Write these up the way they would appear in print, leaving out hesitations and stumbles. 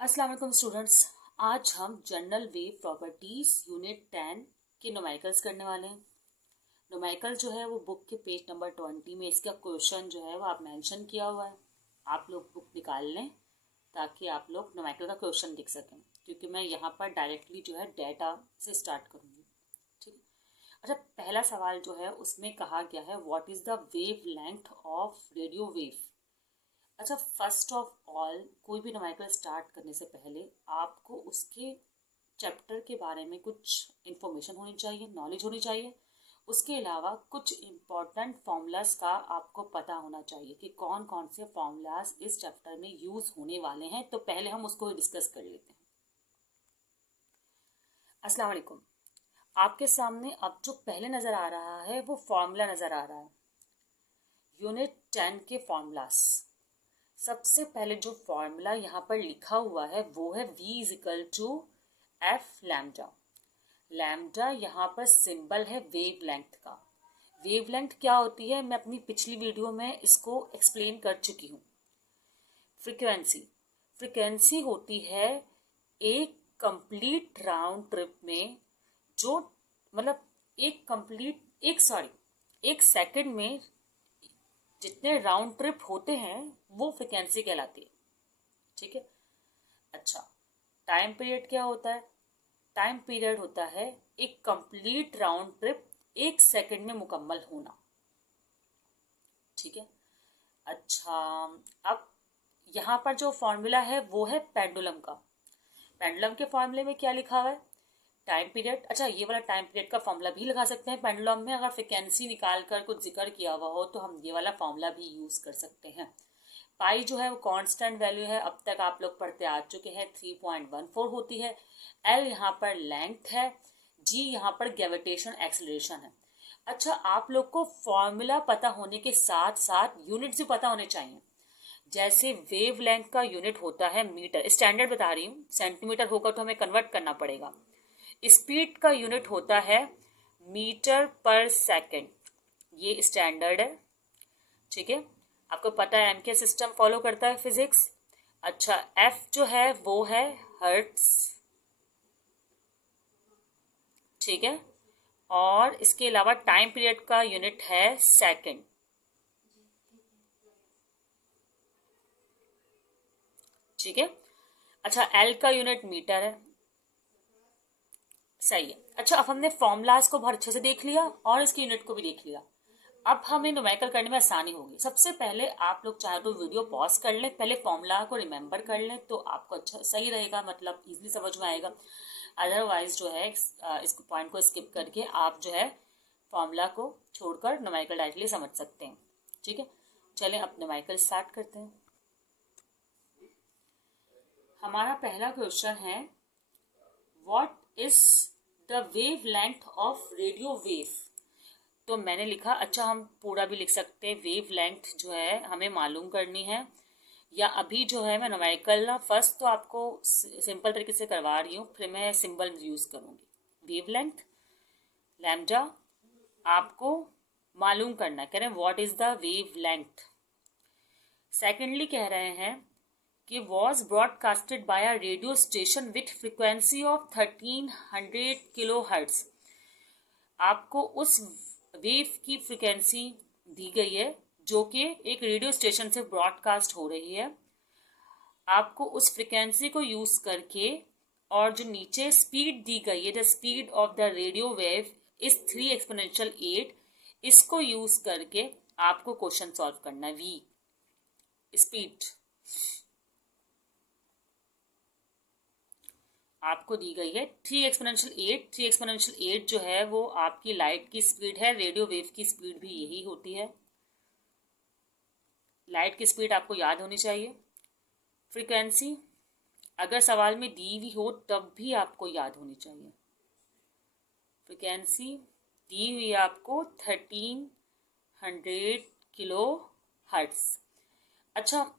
अस्सलाम वालेकुम स्टूडेंट्स। आज हम जनरल वेव प्रॉपर्टीज यूनिट 10 के न्यूमेरिकल्स करने वाले हैं। न्यूमेरिकल जो है वो बुक के पेज नंबर 20 में इसका क्वेश्चन जो है वो आप मेंशन किया हुआ है। आप लोग बुक निकाल लें ताकि आप लोग न्यूमेरिकल का क्वेश्चन लिख सकें, क्योंकि मैं यहाँ पर डायरेक्टली जो है डेटा से स्टार्ट करूँगी। ठीक है। अच्छा, पहला सवाल जो है उसमें कहा गया है what is the wave length of radio wave. अच्छा, फर्स्ट ऑफ ऑल कोई भी न्यूमेरिकल स्टार्ट करने से पहले आपको उसके चैप्टर के बारे में कुछ इन्फॉर्मेशन होनी चाहिए, नॉलेज होनी चाहिए। उसके अलावा कुछ इम्पॉर्टेंट फार्मूलाज का आपको पता होना चाहिए कि कौन कौन से फार्मूलाज इस चैप्टर में यूज़ होने वाले हैं। तो पहले हम उसको डिस्कस कर लेते हैं। अस्सलाम वालेकुम। आपके सामने अब जो पहले नज़र आ रहा है वो फार्मूला नज़र आ रहा है, यूनिट 10 के फार्मूलाज। सबसे पहले जो फॉर्मूला यहाँ पर लिखा हुआ है वो है v is equal to F lambda. Lambda यहाँ पर सिंबल है वेव लेंथ का। वेव लेंथ क्या होती है मैं अपनी पिछली वीडियो में इसको एक्सप्लेन कर चुकी हूँ। फ्रीक्वेंसी फ्रीक्वेंसी होती है एक कंप्लीट राउंड ट्रिप में जो मतलब एक सेकंड में जितने राउंड ट्रिप होते हैं वो फ्रिक्वेंसी कहलाती है। ठीक है। अच्छा, टाइम पीरियड क्या होता है? टाइम पीरियड होता है एक कंप्लीट राउंड ट्रिप एक सेकंड में मुकम्मल होना। ठीक है। अच्छा, अब यहाँ पर जो फॉर्मूला है वो है पेंडुलम का। पेंडुलम के फॉर्मूले में क्या लिखा हुआ है? Time period. अच्छा, ये वाला टाइम पीरियड का फॉर्मूला भी लगा सकते हैं पेंडुलम में। अगर फ्रिक्वेंसी निकाल कर कुछ जिक्र किया हुआ हो तो हम ये वाला फॉर्मूला भी यूज़ कर सकते हैं। पाई जो है वो कांस्टेंट वैल्यू है, अब तक आप लोग पढ़ते आ चुके हैं, 3.14 होती है। एल यहाँ पर लेंथ है, जी यहाँ पर ग्रेविटेशन एक्सेलरेशन है। अच्छा, आप लोग को फॉर्मूला पता होने के साथ साथ यूनिट्स भी पता होने चाहिए। जैसे वेव लेंथ का यूनिट होता है मीटर, स्टैंडर्ड बता रही हूँ, सेंटीमीटर होगा तो हमें कन्वर्ट करना पड़ेगा। स्पीड का यूनिट होता है मीटर पर सेकंड, ये स्टैंडर्ड है। ठीक है, आपको पता है एम सिस्टम फॉलो करता है फिजिक्स। अच्छा, एफ जो है वो है हर्ट्स। ठीक है, और इसके अलावा टाइम पीरियड का यूनिट है सेकंड। ठीक है। अच्छा, एल का यूनिट मीटर है। सही है। अच्छा, अब हमने फॉर्मूलाज को बहुत अच्छे से देख लिया और इसकी यूनिट को भी देख लिया। अब हमें न्यूमेरिकल करने में आसानी होगी। सबसे पहले आप लोग चाहे तो वीडियो पॉज कर लें, पहले फॉर्मूला को रिमेंबर कर लें तो आपको अच्छा सही रहेगा, मतलब इजीली समझ में आएगा। अदरवाइज जो है इस पॉइंट को स्किप करके आप जो है फॉर्मूला को छोड़कर न्यूमेरिकल डायरेक्टली समझ सकते हैं। ठीक है, चलें अब न्यूमेरिकल स्टार्ट करते हैं। हमारा पहला क्वेश्चन है what is the wave length of radio wave. तो मैंने लिखा, अच्छा हम पूरा भी लिख सकते हैं। वेव लेंथ जो है हमें मालूम करनी है, या अभी जो है मैं न्यूमेरिकल ना फर्स्ट तो आपको सिंपल तरीके से करवा रही हूँ, फिर मैं सिंबल यूज़ करूँगी। वेव लेंथ लैम्डा आपको मालूम करना है, कह रहे हैं what is the wavelength. Secondly कह रहे हैं कि was broadcasted by a radio station with frequency of 1300 kilohertz. आपको उस वेव की फ्रिक्वेंसी दी गई है जो कि एक रेडियो स्टेशन से ब्रॉडकास्ट हो रही है। आपको उस फ्रिक्वेंसी को यूज करके और जो नीचे स्पीड दी गई है, the speed of the radio wave is 3 exponential 8, इसको यूज करके आपको क्वेश्चन सॉल्व करना है। वी स्पीड आपको दी गई है 3 एक्सपोनेंशियल 8। 3 एक्सपोनेंशियल 8 जो है वो आपकी लाइट की स्पीड है। रेडियो वेव की स्पीड भी यही होती है। लाइट की स्पीड आपको याद होनी चाहिए। फ्रीक्वेंसी अगर सवाल में दी हुई हो तब भी आपको याद होनी चाहिए। फ्रीक्वेंसी दी हुई आपको 1300 किलो हर्ट्स। अच्छा,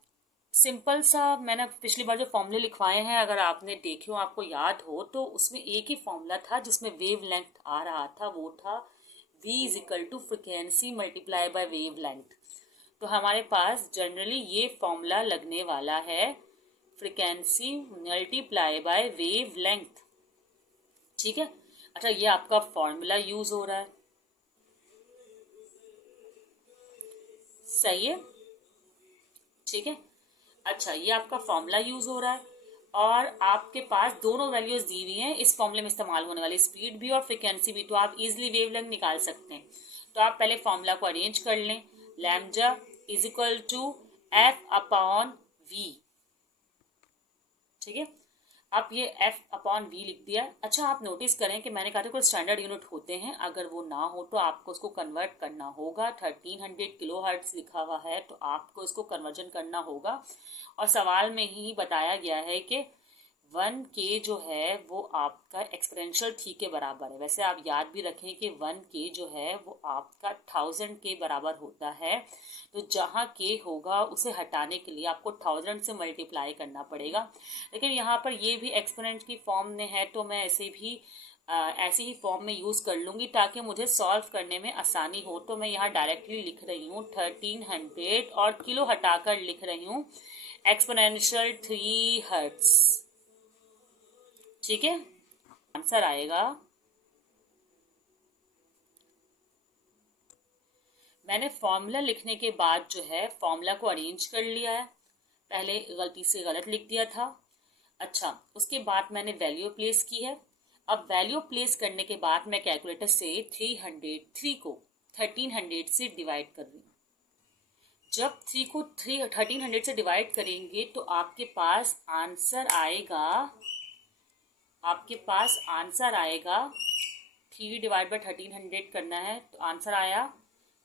सिंपल सा मैंने पिछली बार जो फॉर्मूले लिखवाए हैं अगर आपने देखे हो, आपको याद हो, तो उसमें एक ही फॉर्मूला था जिसमें वेव लेंथ आ रहा था, वो था v is equal to frequency multiply by wavelength. तो हमारे पास जनरली ये फॉर्मूला लगने वाला है frequency multiply by wavelength. ठीक है। अच्छा, ये आपका फॉर्मूला यूज हो रहा है, सही है, ठीक है। अच्छा, ये आपका फॉर्मूला यूज हो रहा है और आपके पास दोनों वैल्यूज दी हुई हैं इस फॉर्मूले में इस्तेमाल होने वाली, स्पीड भी और फ्रीक्वेंसी भी, तो आप इजिली वेवलेंथ निकाल सकते हैं। तो आप पहले फॉर्मूला को अरेंज कर लें। Lambda is equal to F upon V, ठीक है। आप ये एफ अपॉन वी लिख दिया। अच्छा, आप नोटिस करें कि मैंने कहा था कोई स्टैंडर्ड यूनिट होते हैं, अगर वो ना हो तो आपको उसको कन्वर्ट करना होगा। 1300 किलो हर्ट्ज लिखा हुआ है तो आपको इसको कन्वर्जन करना होगा, और सवाल में ही बताया गया है कि 1K जो है वो आपका एक्सपोनेंशियल T के बराबर है। वैसे आप याद भी रखें कि 1K जो है वो आपका 1000 के बराबर होता है, तो जहाँ K होगा उसे हटाने के लिए आपको 1000 से मल्टीप्लाई करना पड़ेगा। लेकिन यहाँ पर ये भी एक्सपोनेंट की फॉर्म में है तो मैं ऐसे भी ऐसी ही फॉर्म में यूज़ कर लूँगी ताकि मुझे सॉल्व करने में आसानी हो। तो मैं यहाँ डायरेक्टली लिख रही हूँ 1300 और किलो हटाकर लिख रही हूँ एक्सपोनेंशियल 3 हर्ट्ज, ठीक है। आंसर आएगा, मैंने फॉर्मूला लिखने के बाद जो है फॉर्मूला को अरेंज कर लिया है, पहले गलती से गलत लिख दिया था। अच्छा, उसके बाद मैंने वैल्यू प्लेस की है। अब वैल्यू प्लेस करने के बाद मैं कैलकुलेटर से 3 को 1300 से डिवाइड कर रही हूँ। जब 3 को 1300 से डिवाइड करेंगे तो आपके पास आंसर आएगा, 3 डिवाइड बाई 1300 करना है तो आंसर आया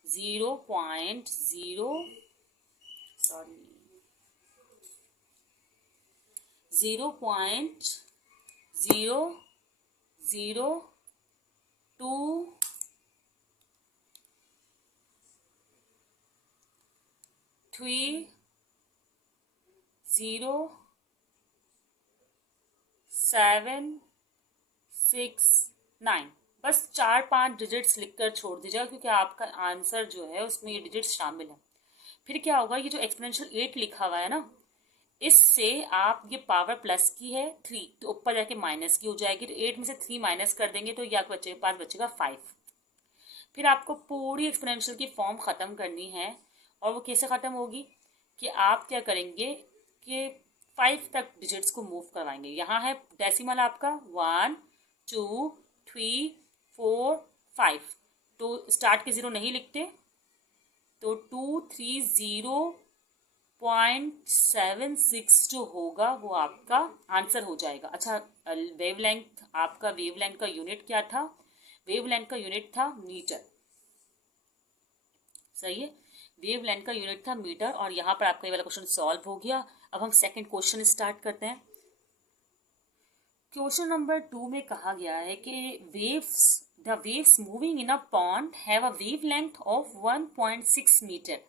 0.02369। बस 4-5 डिजिट्स लिखकर छोड़ दीजिएगा क्योंकि आपका आंसर जो है उसमें ये डिजिट्स शामिल है। फिर क्या होगा, ये जो एक्सपोनेंशियल 8 लिखा हुआ है ना, इससे आप ये पावर प्लस की है 3 तो ऊपर जाके माइनस की हो जाएगी, तो 8 में से 3 माइनस कर देंगे तो यह बचेगा, पास बचेगा 5। फिर आपको पूरी एक्सपोनेंशियल की फॉर्म ख़त्म करनी है, और वो कैसे ख़त्म होगी कि आप क्या करेंगे कि 5 तक डिजिट्स को मूव करवाएंगे। यहाँ है डेसिमल आपका 1 2 3 4 5, तो स्टार्ट के 0 नहीं लिखते तो 230.76 जो होगा वो आपका आंसर हो जाएगा। अच्छा, वेवलेंथ, आपका वेवलेंथ का यूनिट क्या था? वेवलेंथ का यूनिट था मीटर, सही है, वेवलेंथ का यूनिट था मीटर। और यहाँ पर आपका ये वाला क्वेश्चन सॉल्व हो गया। अब हम सेकंड क्वेश्चन स्टार्ट करते हैं। क्वेश्चन नंबर 2 में कहा गया है कि the waves moving in a pond have a wavelength of 1.6 metre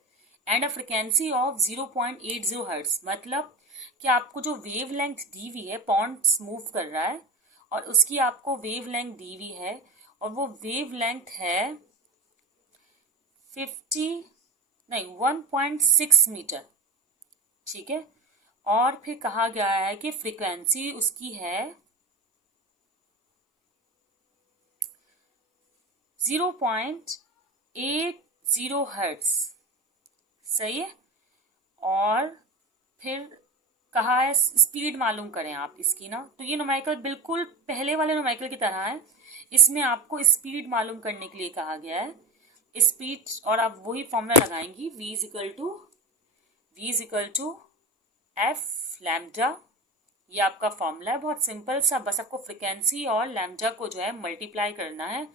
and a frequency of 0.80 hertz. मतलब कि आपको जो वेव लेंथ दी हुई है, पॉन्ड मूव कर रहा है और उसकी आपको वेव लेंथ दी हुई है, और वो वेव लेंथ है 1.6 मीटर, ठीक है। और फिर कहा गया है कि फ्रीक्वेंसी उसकी है 0.80 हर्ट्ज, सही है। और फिर कहा है स्पीड मालूम करें आप इसकी ना, तो ये न्यूमेरिकल बिल्कुल पहले वाले न्यूमेरिकल की तरह है। इसमें आपको स्पीड मालूम करने के लिए कहा गया है, स्पीड, और आप वही फॉर्मूला लगाएंगी v is equal to F lambda. ये आपका फॉर्मूला है, बहुत सिंपल सा, बस आपको फ्रिक्वेंसी और लैम्डा को जो है मल्टीप्लाई करना है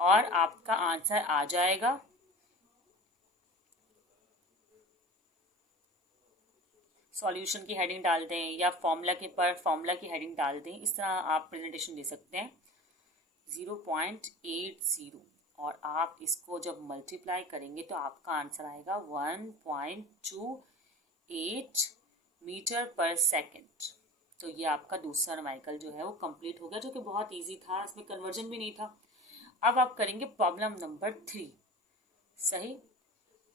और आपका आंसर आ जाएगा। सॉल्यूशन की हेडिंग डाल दें या फॉर्मूला के पर फॉर्मूला की हेडिंग डाल दें, इस तरह आप प्रेजेंटेशन दे सकते हैं। 0.80 और आप इसको जब मल्टीप्लाई करेंगे तो आपका आंसर आएगा 1.28 मीटर पर सेकेंड। तो ये आपका दूसरा न्यूमेरिकल जो है वो कंप्लीट हो गया, जो कि बहुत इजी था, इसमें कन्वर्जन भी नहीं था। अब आप करेंगे प्रॉब्लम नंबर 3, सही।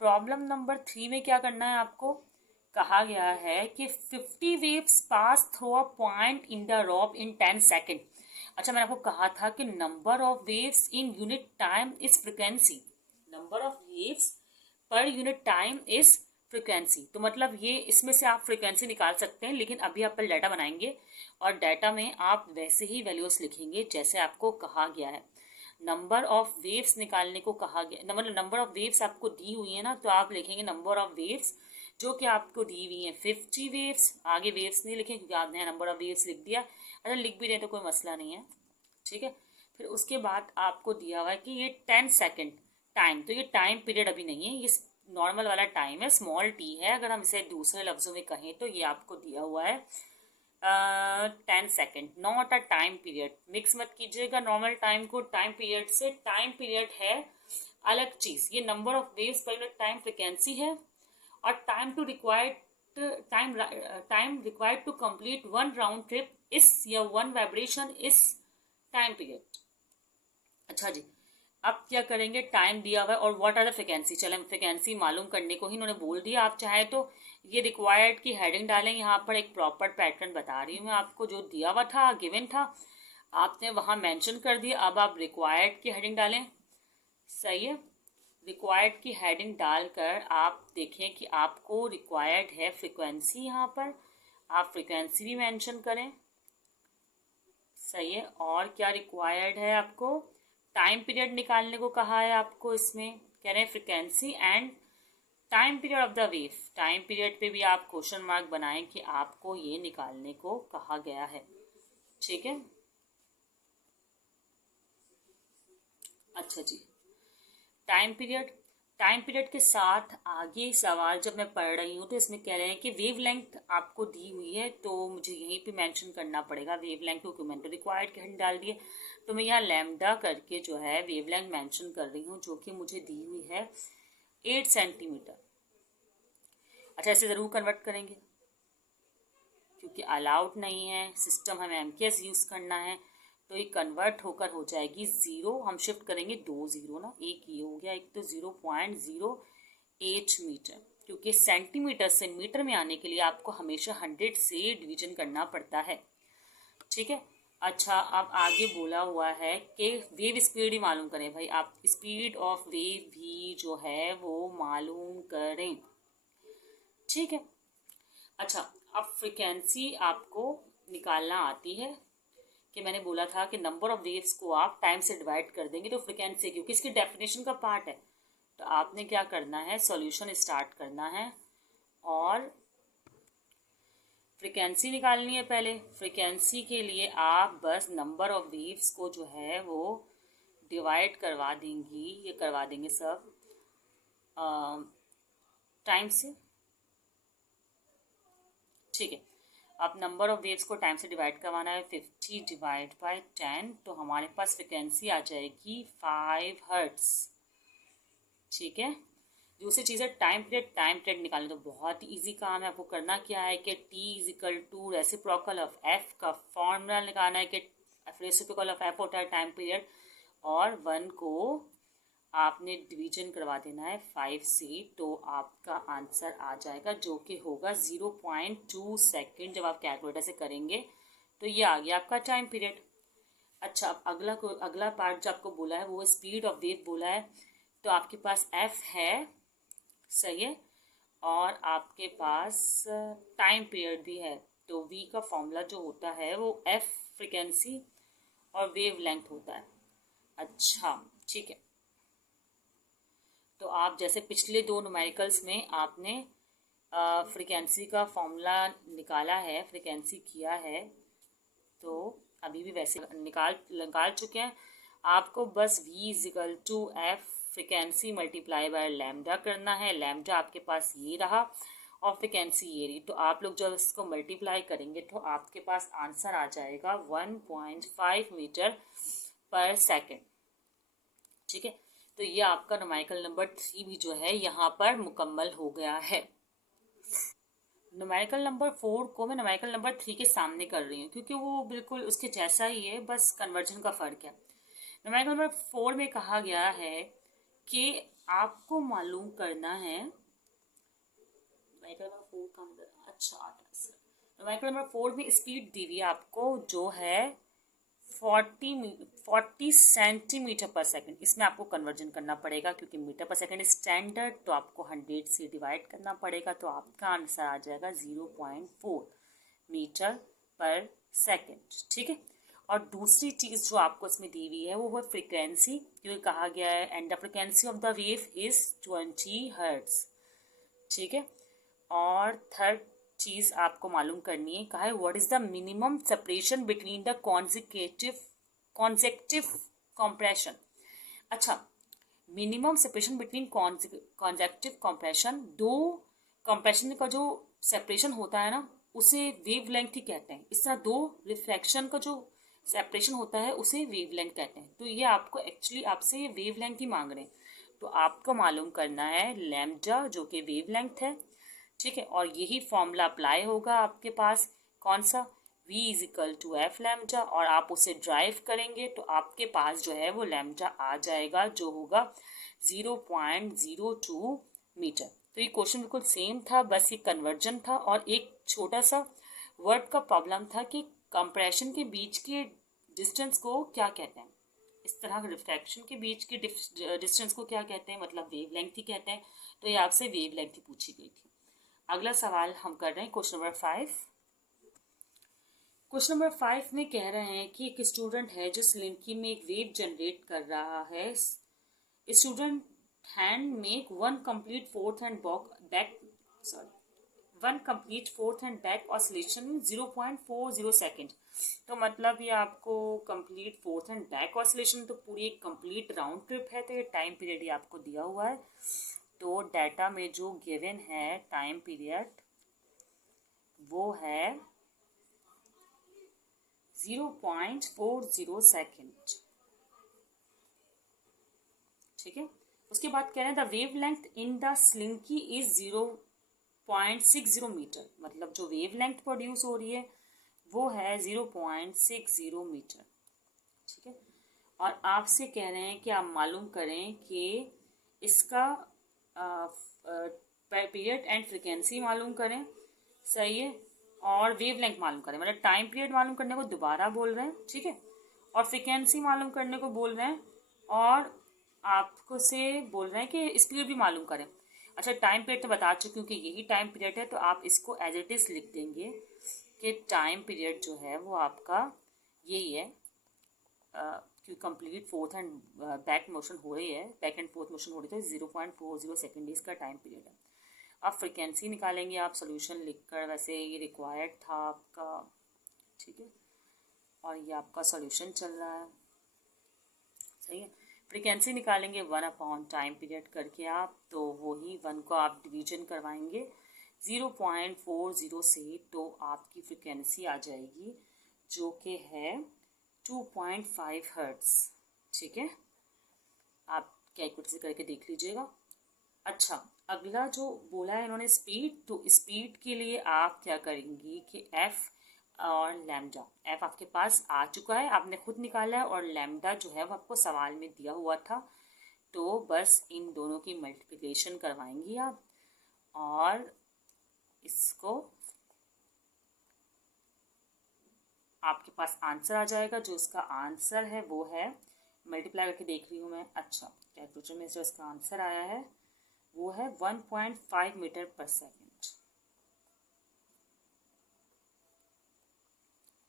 प्रॉब्लम नंबर 3 में क्या करना है आपको कहा गया है कि 50 waves pass through a point in the rope in 10 second. अच्छा, मैंने आपको कहा था कि number of waves in unit time is frequency, number of waves per unit time is frequency. तो मतलब ये इसमें से आप फ्रिक्वेंसी निकाल सकते हैं, लेकिन अभी आप पहले डाटा बनाएंगे और डाटा में आप वैसे ही वैल्यूज लिखेंगे जैसे आपको कहा गया है। नंबर ऑफ वेव्स निकालने को कहा गया, मतलब नंबर ऑफ वेव्स आपको दी हुई है ना, तो आप लिखेंगे नंबर ऑफ वेव्स जो कि आपको दी हुई है 50 वेव्स। आगे वेव्स नहीं लिखें क्योंकि आपने नंबर ऑफ वेव्स लिख दिया। अच्छा, लिख भी रहे तो कोई मसला नहीं है, ठीक है। फिर उसके बाद आपको दिया हुआ है कि ये 10 सेकेंड टाइम, तो ये टाइम पीरियड अभी नहीं है, ये नॉर्मल वाला टाइम है, स्मॉल टी है। अगर हम इसे दूसरे लफ्जों में कहें तो ये आपको दिया हुआ है 10 second, not a time period. Mix मत कीजिएगा नॉर्मल टाइम को टाइम पीरियड से। टाइम पीरियड है अलग चीज, ये number of waves per unit time frequency है, और time required to complete one round trip is या one vibration is time period. अच्छा जी, अब क्या करेंगे, टाइम दिया हुआ है और व्हाट आर द फ्रिक्वेंसी। चलें, फ्रिक्वेंसी मालूम करने को ही इन्होंने बोल दिया। आप चाहे तो ये रिक्वायर्ड की हेडिंग डालें, यहाँ पर एक प्रॉपर पैटर्न बता रही हूँ मैं आपको, जो दिया हुआ था गिवन था आपने वहाँ मेंशन कर दिया। अब आप रिक्वायर्ड की हेडिंग डालें, सही है। रिक्वायर्ड की हेडिंग डालकर आप देखें कि आपको रिक्वायर्ड है फ्रिक्वेंसी, यहाँ पर आप फ्रिक्वेंसी भी मेंशन करें, सही है। और क्या रिक्वायर्ड है आपको, टाइम पीरियड निकालने को कहा है आपको, इसमें कह रहे हैं frequency and time period of the wave. Time period पे भी आप क्वेश्चन मार्क बनाएं कि आपको ये निकालने को कहा गया है, ठीक है। अच्छा जी, टाइम पीरियड के साथ आगे सवाल जब मैं पढ़ रही हूँ तो इसमें कह रहे हैं कि वेव लेंथ आपको दी हुई है, तो मुझे यहीं पे मेंशन करना पड़ेगा वेव लेंथ, क्योंकि मैंने तो रिक्वायर्ड के हिंट डाल दिए। तो मैं यहाँ लैम्डा करके जो है वेव लेंथ मेंशन कर रही हूँ, जो कि मुझे दी हुई है 8 सेंटीमीटर। अच्छा, ऐसे ज़रूर कन्वर्ट करेंगे क्योंकि अलाउड नहीं है, सिस्टम हमें एमकेएस यूज़ करना है, तो ये कन्वर्ट होकर हो जाएगी ज़ीरो। हम शिफ्ट करेंगे 2 ज़ीरो ना, एक ये हो गया, एक तो 0.08 मीटर, क्योंकि सेंटीमीटर से मीटर में आने के लिए आपको हमेशा 100 से डिवीजन करना पड़ता है, ठीक है। अच्छा, अब आगे बोला हुआ है कि वेव स्पीड ही मालूम करें भाई, आप स्पीड ऑफ वेव भी जो है वो मालूम करें, ठीक है। अच्छा, अब फ्रिक्वेंसी आपको निकालना आती है कि मैंने बोला था कि नंबर ऑफ वेव्स को आप टाइम से डिवाइड कर देंगे तो फ्रिक्वेंसी, क्योंकि इसकी डेफिनेशन का पार्ट है। तो आपने क्या करना है, सॉल्यूशन स्टार्ट करना है और फ्रिक्वेंसी निकालनी है। पहले फ्रिक्वेंसी के लिए आप बस नंबर ऑफ वेव्स को जो है वो डिवाइड करवा देंगी, ये करवा देंगे सब टाइम से, ठीक है। अब नंबर ऑफ वेव्स को टाइम से डिवाइड करवाना है, 50 डिवाइड बाय 10, तो हमारे पास फ्रिक्वेंसी आ जाएगी 5 हर्ट्स, ठीक है। दूसरी चीज़ है टाइम पीरियड निकालने, तो बहुत ही ईजी काम है। आपको करना क्या है कि T is equal to reciprocal of F का फॉर्मूला निकालना है कि रेसिप्रोकल ऑफ एफ होता है टाइम पीरियड, और 1 को आपने डिवीजन करवा देना है 5 से, तो आपका आंसर आ जाएगा जो कि होगा 0.2 सेकेंड। जब आप कैलकुलेटर से करेंगे तो ये आ गया आपका टाइम पीरियड। अच्छा, अब अगला पार्ट जो आपको बोला है वो स्पीड ऑफ वेव बोला है, तो आपके पास एफ है, सही है, और आपके पास टाइम पीरियड भी है। तो वी का फॉर्मूला जो होता है वो एफ फ्रिक्वेंसी और वेव लेंथ होता है। अच्छा, ठीक है। तो आप जैसे पिछले 2 न्यूमेरिकल्स में आपने फ्रिक्वेंसी का फॉर्मूला निकाला है, फ्रिक्वेंसी किया है, तो अभी भी वैसे निकाल चुके हैं। आपको बस v is equal to F frequency multiply by lambda करना है। लैम्डा आपके पास ये रहा और फ्रिक्वेंसी ये रही, तो आप लोग जब इसको मल्टीप्लाई करेंगे तो आपके पास आंसर आ जाएगा 1.5 मीटर पर सेकेंड, ठीक है। तो ये आपका न्यूमेरिकल नंबर 3 भी जो है यहाँ पर मुकम्मल हो गया है। न्यूमेरिकल नंबर 4 को मैं न्यूमेरिकल नंबर 3 के सामने कर रही हूँ क्योंकि वो बिल्कुल उसके जैसा ही है, बस कन्वर्जन का फ़र्क है। न्यूमेरिकल नंबर 4 में कहा गया है कि आपको मालूम करना है न्यूमेरिकल नंबर 4 का अंदर अच्छा न्यूमेरिकल नंबर 4 में स्पीड दी हुई है आपको जो है 40 सेंटीमीटर पर सेकंड। इसमें आपको कन्वर्जन करना पड़ेगा क्योंकि मीटर पर सेकंड स्टैंडर्ड, तो आपको 100 से डिवाइड करना पड़ेगा, तो आपका आंसर आ जाएगा 0.4 मीटर पर सेकंड। ठीक है। और दूसरी चीज़ जो आपको इसमें दी हुई है वो है फ्रिक्वेंसी, क्योंकि कहा गया है and the frequency of the wave is 20 hertz. ठीक है। और थर्ड चीज़ आपको मालूम करनी है, कहा है what is the minimum separation between the consecutive compression. अच्छा, minimum separation between consecutive compression, दो कंप्रेशन का जो सेपरेशन होता है ना उसे वेव लेंथ ही कहते हैं। इस तरह दो रिफ्लेक्शन का जो सेपरेशन होता है उसे वेव लेंथ कहते हैं। तो ये आपको एक्चुअली आपसे ये वेव लेंथ ही मांग रहे हैं, तो आपको मालूम करना है लैम्डा जो कि वेव लेंथ है। ठीक है। और यही फॉर्मूला अप्लाई होगा आपके पास, कौन सा, v is equal to F lambda, और आप उसे ड्राइव करेंगे तो आपके पास जो है वो लैम्डा आ जाएगा जो होगा 0.02 मीटर। तो ये क्वेश्चन बिल्कुल सेम था, बस ये कन्वर्जन था और एक छोटा सा वर्ड का प्रॉब्लम था कि कंप्रेशन के बीच के डिस्टेंस को क्या कहते हैं। इस तरह रिफ्रैक्शन के बीच के डिस्टेंस को क्या कहते हैं, मतलब वेव लेंथ ही कहते हैं। तो ये आपसे वेव लेंथ ही पूछी गई थी। अगला सवाल हम कर रहे हैं क्वेश्चन नंबर 5। क्वेश्चन नंबर 5 में कह रहे हैं कि एक स्टूडेंट है जो स्लिंकी में एक वेव जनरेट कर रहा है। Student hand make one complete fourth and back oscillation in 0.40 second. तो मतलब ये आपको complete fourth and back oscillation, तो पूरी एक कंप्लीट राउंड ट्रिप है, तो ये टाइम पीरियड ही आपको दिया हुआ है। तो डाटा में जो गिवन है टाइम पीरियड वो है 0.40 सेकेंड। ठीक है। उसके बाद कह रहे हैं the wavelength in the slinky is 0.60 metre, मतलब जो वेव लेंथ प्रोड्यूस हो रही है वो है 0.60 मीटर। ठीक है। और आपसे कह रहे हैं कि आप मालूम करें कि इसका पीरियड एंड फ्रिक्वेंसी मालूम करें, सही है, और वेव लेंथ मालूम करें, मतलब टाइम पीरियड मालूम करने को दोबारा बोल रहे हैं। ठीक है। और फ्रिक्वेंसी मालूम करने को बोल रहे हैं, और आपको से बोल रहे हैं कि स्पीड भी मालूम करें। अच्छा, टाइम पीरियड तो बता चुकी हूँ कि यही टाइम पीरियड है, तो आप इसको एज इट इज लिख देंगे कि टाइम पीरियड जो है वो आपका यही है, कि complete fourth and back motion हो रही है, बैक एंड फोर्थ मोशन हो रही है, तो 0.40 सेकेंड इसका टाइम पीरियड है। आप फ्रिक्वेंसी निकालेंगे आप सोल्यूशन लिखकर, वैसे ये रिक्वायर्ड था आपका। ठीक है। और ये आपका सोल्यूशन चल रहा है, सही है। फ्रिक्वेंसी निकालेंगे 1 टाइम पीरियड करके आप, तो वही 1 को आप डिवीजन करवाएंगे 0.40 से, तो आपकी फ्रिक्वेंसी आ जाएगी जो कि है 2.5 हर्ट्ज। ठीक है। आप कैलकुलेटर से करके देख लीजिएगा। अच्छा, अगला जो बोला है इन्होंने स्पीड, तो स्पीड के लिए आप क्या करेंगी कि एफ और लैम्डा, एफ आपके पास आ चुका है, आपने खुद निकाला है, और लैम्डा जो है वो आपको सवाल में दिया हुआ था, तो बस इन दोनों की मल्टीप्लिकेशन करवाएंगी आप, और इसको आपके पास आंसर आ जाएगा। जो इसका आंसर है वो है, मल्टीप्लाई करके देख रही हूँ मैं, अच्छा कैलकुलेटर में जो इसका आंसर आया है वो है 1.5 मीटर पर सेकेंड।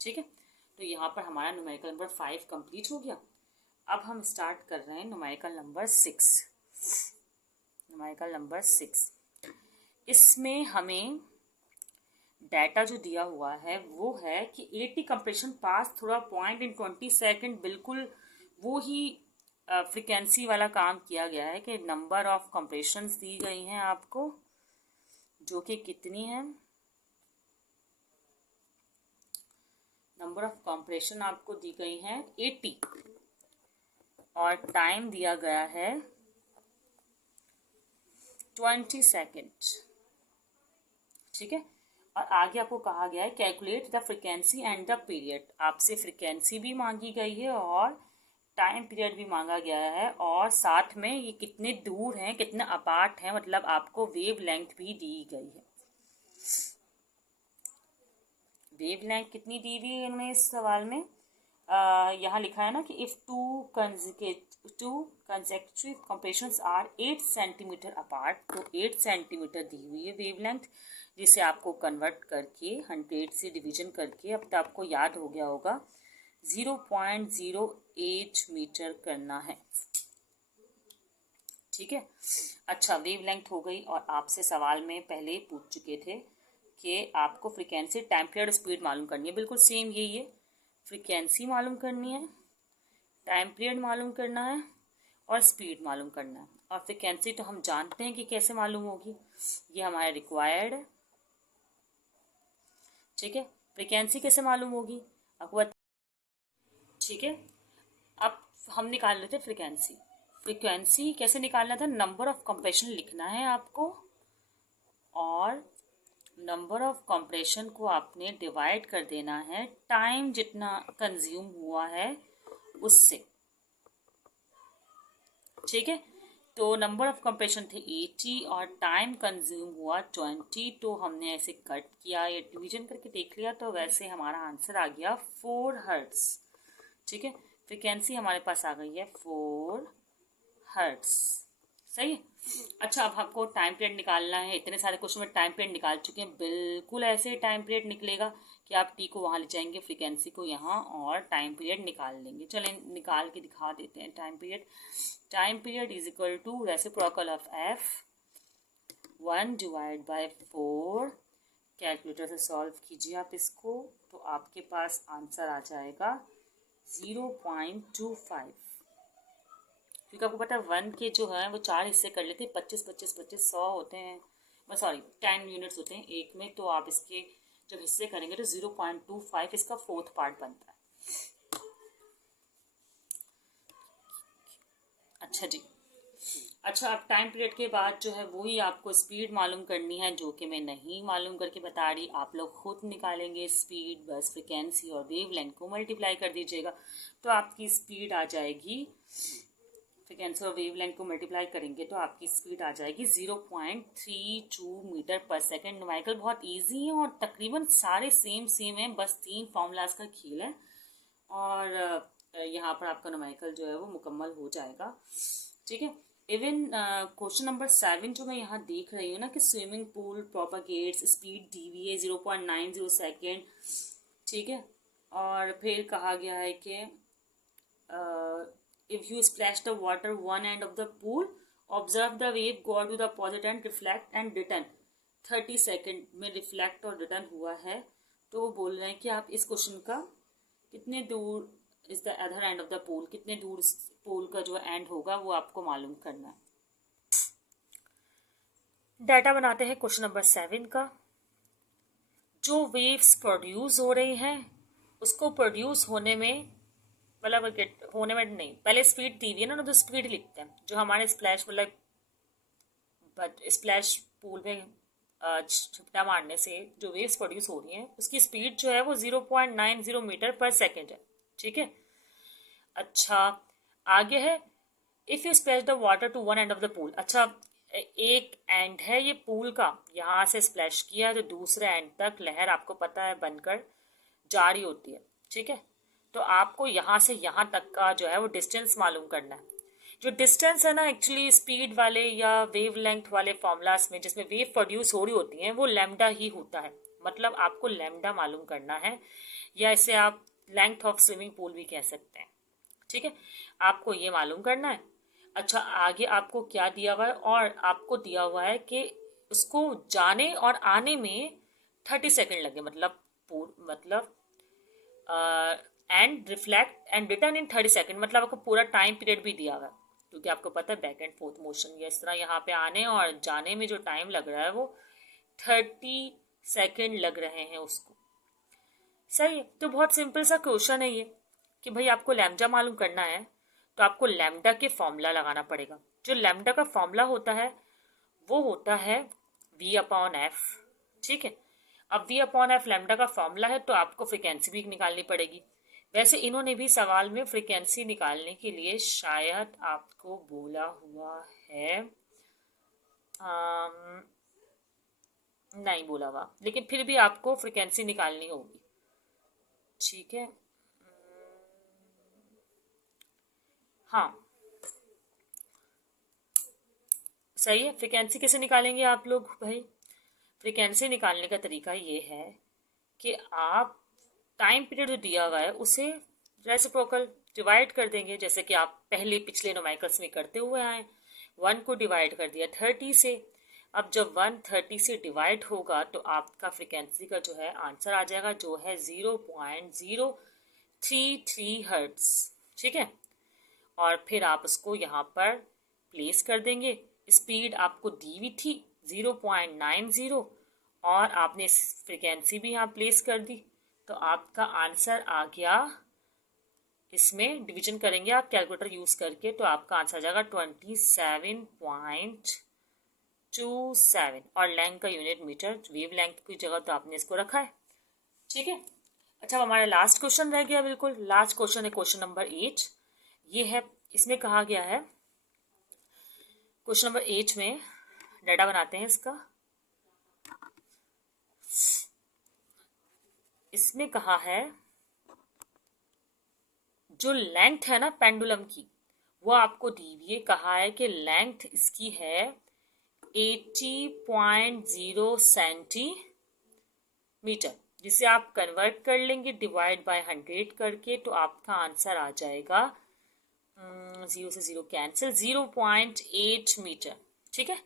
ठीक है। तो यहाँ पर हमारा न्यूमेरिकल नंबर 5 कंप्लीट हो गया। अब हम स्टार्ट कर रहे हैं न्यूमेरिकल नंबर 6। न्यूमेरिकल नंबर 6, इसमें हमें डाटा जो दिया हुआ है वो है कि 80 कंप्रेशन पास थोड़ा पॉइंट इन 20 सेकेंड, बिल्कुल वो ही फ्रिक्वेंसी वाला काम किया गया है कि नंबर ऑफ कंप्रेशंस दी गई हैं आपको, जो कि कितनी है, नंबर ऑफ कंप्रेशन आपको दी गई हैं 80, और टाइम दिया गया है 20 सेकेंड। ठीक है। और आगे आपको कहा गया है calculate the frequency and the period, आपसे फ्रिक्वेंसी भी मांगी गई है और टाइम पीरियड भी मांगा गया है, और साथ में ये कितने दूर हैं, कितने अपार्ट हैं, मतलब आपको वेव लेंथ भी दी गई है। वेवलेंथ कितनी दी हुई है इन्होंने इस सवाल में? यहाँ लिखा है ना कि if two consecutive compressions are 8 centimetre apart, तो 8 सेंटीमीटर दी हुई है वेवलेंथ, जिसे आपको कन्वर्ट करके 100 से डिवीजन करके अब तक आपको याद हो गया होगा 0.08 मीटर करना है। ठीक है। अच्छा, वेवलेंथ हो गई, और आपसे सवाल में पहले ही पूछ चुके थे कि आपको फ्रीक्वेंसी, टाइम पीरियड, स्पीड मालूम करनी है। बिल्कुल सेम यही है, फ्रीक्वेंसी मालूम करनी है, टाइम पीरियड मालूम करना है और स्पीड मालूम करना है। और फ्रीक्वेंसी तो हम जानते हैं कि कैसे मालूम होगी, ये हमारे रिक्वायर्ड है। ठीक है, फ्रीक्वेंसी कैसे मालूम होगी आपको ठीक है। अब हम निकाल लेते फ्रीक्वेंसी। फ्रीक्वेंसी कैसे निकालना था? नंबर ऑफ कंप्रेशन लिखना है आपको, और नंबर ऑफ कंप्रेशन को आपने डिवाइड कर देना है टाइम जितना कंज्यूम हुआ है उससे। ठीक है, तो नंबर ऑफ कंप्रेशन थे 80 और टाइम कंज्यूम हुआ 20, तो हमने ऐसे कट किया या डिवीजन करके देख लिया, तो वैसे हमारा आंसर आ गया 4 हर्ट्ज। ठीक है, फ्रीक्वेंसी हमारे पास आ गई है 4 हर्ट्ज। सही है। अच्छा, अब आपको टाइम पीरियड निकालना है। इतने सारे क्वेश्चन में टाइम पीरियड निकाल चुके हैं, बिल्कुल ऐसे ही टाइम पीरियड निकलेगा कि आप टी को वहाँ ले जाएंगे, फ्रीक्वेंसी को यहाँ, और टाइम पीरियड निकाल लेंगे। चलें निकाल के दिखा देते हैं time period. Time period is equal to reciprocal of F 1/4। Calculator से सॉल्व कीजिए आप इसको, तो आपके पास आंसर आ जाएगा 0.25, क्योंकि आपको पता है 1 के जो है वो 4 हिस्से कर लेते हैं, 25 100 होते हैं, बस सॉरी 10 यूनिट्स होते हैं एक में, तो आप इसके जब हिस्से करेंगे तो 0.25 इसका 4th पार्ट बनता है। अच्छा जी। अच्छा, अब टाइम पीरियड के बाद जो है वही आपको स्पीड मालूम करनी है, जो कि मैं नहीं मालूम करके बता रही, आप लोग खुद निकालेंगे स्पीड। बस फ्रिक्वेंसी और वेवलेंथ को मल्टीप्लाई कर दीजिएगा तो आपकी स्पीड आ जाएगी, फ्रिक्वेंसी और वेवलेंथ को मल्टीप्लाई करेंगे तो आपकी स्पीड आ जाएगी 0.32 मीटर पर सेकेंड। न्यूमेरिकल बहुत इजी है और तकरीबन सारे सेम है, बस 3 फॉर्मूलाज का खेल है, और यहाँ पर आपका न्यूमेरिकल जो है वो मुकम्मल हो जाएगा। ठीक है। इवन क्वेश्चन नंबर 7 जो मैं यहाँ देख रही हूँ ना कि स्विमिंग पूल प्रोपागेट्स स्पीड डीवीए 0.90 सेकेंड। ठीक है, और फिर कहा गया है कि if you splash the water one end of the pool, observe the wave go to the opposite end, reflect and return 30 second में रिफ्लेक्ट और रिटर्न हुआ है। तो वो बोल रहे हैं कि आप इस क्वेश्चन का कितने दूर is the other end of the pole, कितने दूर पोल का जो एंड होगा वो आपको मालूम करना है। डाटा बनाते हैं क्वेश्चन नंबर 7 का। जो वेव्स प्रोड्यूस हो रही हैं उसको प्रोड्यूस होने में, मतलब होने में नहीं, पहले स्पीड दी हुई है ना, तो स्पीड लिखते हैं। जो हमारे स्प्लैश मतलब स्प्लैश पूल में छिपटा मारने से जो वेव्स प्रोड्यूस हो रही हैं उसकी स्पीड जो है वो 0.90 मीटर पर सेकेंड है। ठीक है। अच्छा, आगे है if you splash the water to one end of the pool. अच्छा, एक एंड है ये पूल का, यहाँ से स्प्लैश किया तो दूसरे एंड तक लहर आपको पता है बनकर जारी होती है। ठीक है, तो आपको यहाँ से यहाँ तक का जो है वो डिस्टेंस मालूम करना है। जो डिस्टेंस है ना, एक्चुअली स्पीड वाले या वेव लेंथ वाले फॉर्मूलाज में जिसमें वेव प्रोड्यूस हो रही होती हैं वो लैम्डा ही होता है, मतलब आपको लैम्डा मालूम करना है, या इसे आप लेंथ ऑफ स्विमिंग पूल भी कह सकते हैं। ठीक है, आपको ये मालूम करना है। अच्छा, आगे आपको क्या दिया हुआ है, और आपको दिया हुआ है कि उसको जाने और आने में 30 सेकेंड लगे, मतलब and reflect and return in 30 second, मतलब आपको पूरा टाइम पीरियड भी दिया हुआ है, क्योंकि आपको पता है बैक एंड फोर्थ मोशन, या इस तरह यहाँ पे आने और जाने में जो टाइम लग रहा है वो 30 सेकेंड लग रहे हैं उसको। सही है, तो बहुत सिंपल सा क्वेश्चन है ये कि भाई आपको लैम्डा मालूम करना है, तो आपको लैम्डा के फॉर्मूला लगाना पड़ेगा। जो लैम्डा का फॉर्मूला होता है वो होता है V/F। ठीक है, अब V/F लैम्डा का फॉर्मूला है, तो आपको फ्रीक्वेंसी भी निकालनी पड़ेगी। वैसे इन्होंने भी सवाल में फ्रीक्वेंसी निकालने के लिए शायद आपको बोला हुआ है, नहीं बोला हुआ, लेकिन फिर भी आपको फ्रिक्वेंसी निकालनी होगी। ठीक है, हाँ सही है। फ्रिक्वेंसी कैसे निकालेंगे आप लोग भाई? फ्रिक्वेंसी निकालने का तरीका ये है कि आप टाइम पीरियड जो दिया हुआ है उसे रेसिप्रोकल डिवाइड कर देंगे, जैसे कि आप पहले पिछले न्यूमेरिकल्स में करते हुए आए। 1 को डिवाइड कर दिया 30 से। अब जब 1 30 से डिवाइड होगा तो आपका फ्रिक्वेंसी का जो है आंसर आ जाएगा, जो है 0.033 हर्ट्स। ठीक है, और फिर आप उसको यहाँ पर प्लेस कर देंगे। स्पीड आपको दी हुई थी 0.90, और आपने फ्रिक्वेंसी भी यहाँ प्लेस कर दी, तो आपका आंसर आ गया। इसमें डिवीजन करेंगे आप कैलकुलेटर यूज करके, तो आपका आंसर आ जाएगा 27.27, और लेंथ का यूनिट मीटर, वेव लेंथ की जगह तो आपने इसको रखा है। ठीक है, अच्छा हमारा लास्ट क्वेश्चन रह गया, बिल्कुल लास्ट क्वेश्चन है क्वेश्चन नंबर 8। ये है, इसमें कहा गया है, क्वेश्चन नंबर 8 में डाटा बनाते हैं इसका। इसमें कहा है जो लेंथ है ना पेंडुलम की, वो आपको दी हुई है। कहा है कि लेंथ इसकी है 80.0 सेंटीमीटर, जिसे आप कन्वर्ट कर लेंगे डिवाइड बाय 100 करके, तो आपका आंसर आ जाएगा 0 से 0 कैंसिल 0.8 मीटर। ठीक है,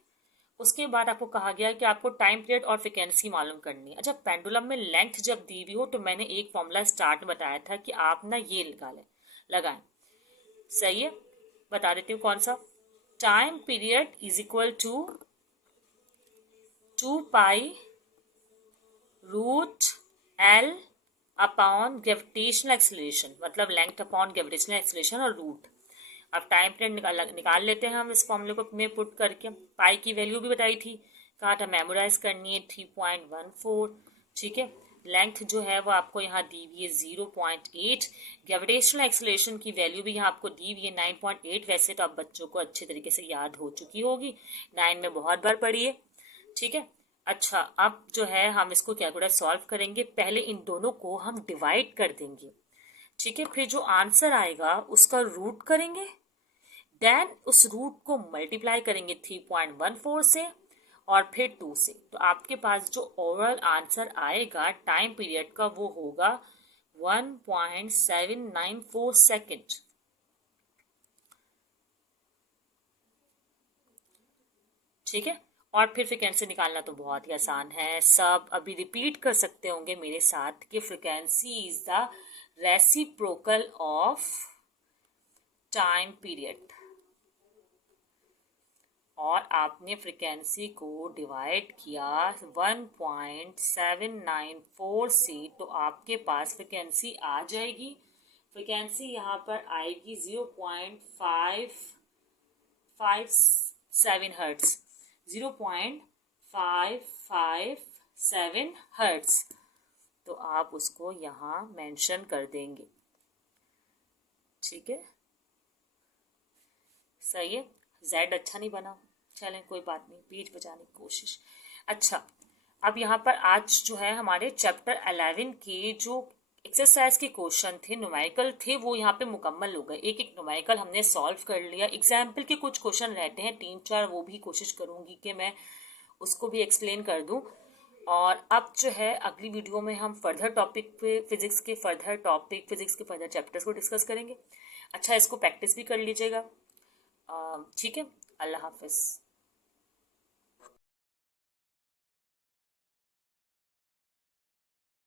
उसके बाद आपको कहा गया कि आपको टाइम पीरियड और फ्रिक्वेंसी मालूम करनी है। अच्छा, पेंडुलम में लेंथ जब दी हुई हो तो मैंने एक फॉर्मूला स्टार्ट में बताया था कि आप ना ये लगाएं। सही है, बता देती हूँ कौन सा। Time period is equal to 2 pi root L upon gravitational acceleration, मतलब लेंथ अपॉन ग्रेविटेशनल एक्सीलरेशन और रूट। अब टाइम पीरियड निकाल लेते हैं हम इस फॉर्मूले को में पुट करके। पाई की वैल्यू भी बताई थी, कहा था मेमोराइज करनी है 3.14। ठीक है, लेंथ जो है वो आपको यहाँ दी हुई है 0.8। ग्रेविटेशनल एक्सीलरेशन की वैल्यू भी यहाँ आपको दी हुई है 9.8। वैसे तो आप बच्चों को अच्छे तरीके से याद हो चुकी होगी, 9 में बहुत बार पढ़ी है। ठीक है, अच्छा अब जो है हम इसको कैलकुलेटर सॉल्व करेंगे। पहले इन दोनों को हम डिवाइड कर देंगे। ठीक है, फिर जो आंसर आएगा उसका रूट करेंगे, देन उस रूट को मल्टीप्लाई करेंगे 3.14 से और फिर 2 से, तो आपके पास जो ओवरऑल आंसर आएगा टाइम पीरियड का वो होगा 1.794 सेकेंड। ठीक है, और फिर फ्रिक्वेंसी निकालना तो बहुत ही आसान है, सब अभी रिपीट कर सकते होंगे मेरे साथ कि frequency is the reciprocal of time period. और आपने फ्रिक्वेंसी को डिवाइड किया 1.794 से, तो आपके पास फ्रिक्वेंसी आ जाएगी। फ्रिक्वेंसी यहाँ पर आएगी 0.557 हर्ट्स, 0.557 हर्ट्स। तो आप उसको यहाँ मेंशन कर देंगे। ठीक है, सही है। जेड अच्छा नहीं बना, चलें कोई बात नहीं, पेज बचाने की कोशिश। अच्छा, अब यहाँ पर आज जो है हमारे चैप्टर 11 के जो एक्सरसाइज के क्वेश्चन थे, न्यूमेरिकल थे, वो यहाँ पे मुकम्मल हो गए। एक एक न्यूमेरिकल हमने सॉल्व कर लिया। एग्जाम्पल के कुछ क्वेश्चन रहते हैं 3-4, वो भी कोशिश करूँगी कि मैं उसको भी एक्सप्लेन कर दूँ। और अब जो है अगली वीडियो में हम फर्दर टॉपिक पे फिजिक्स के फर्दर चैप्टर्स को डिस्कस करेंगे। अच्छा, इसको प्रैक्टिस भी कर लीजिएगा। ठीक है, अल्लाह हाफिज़।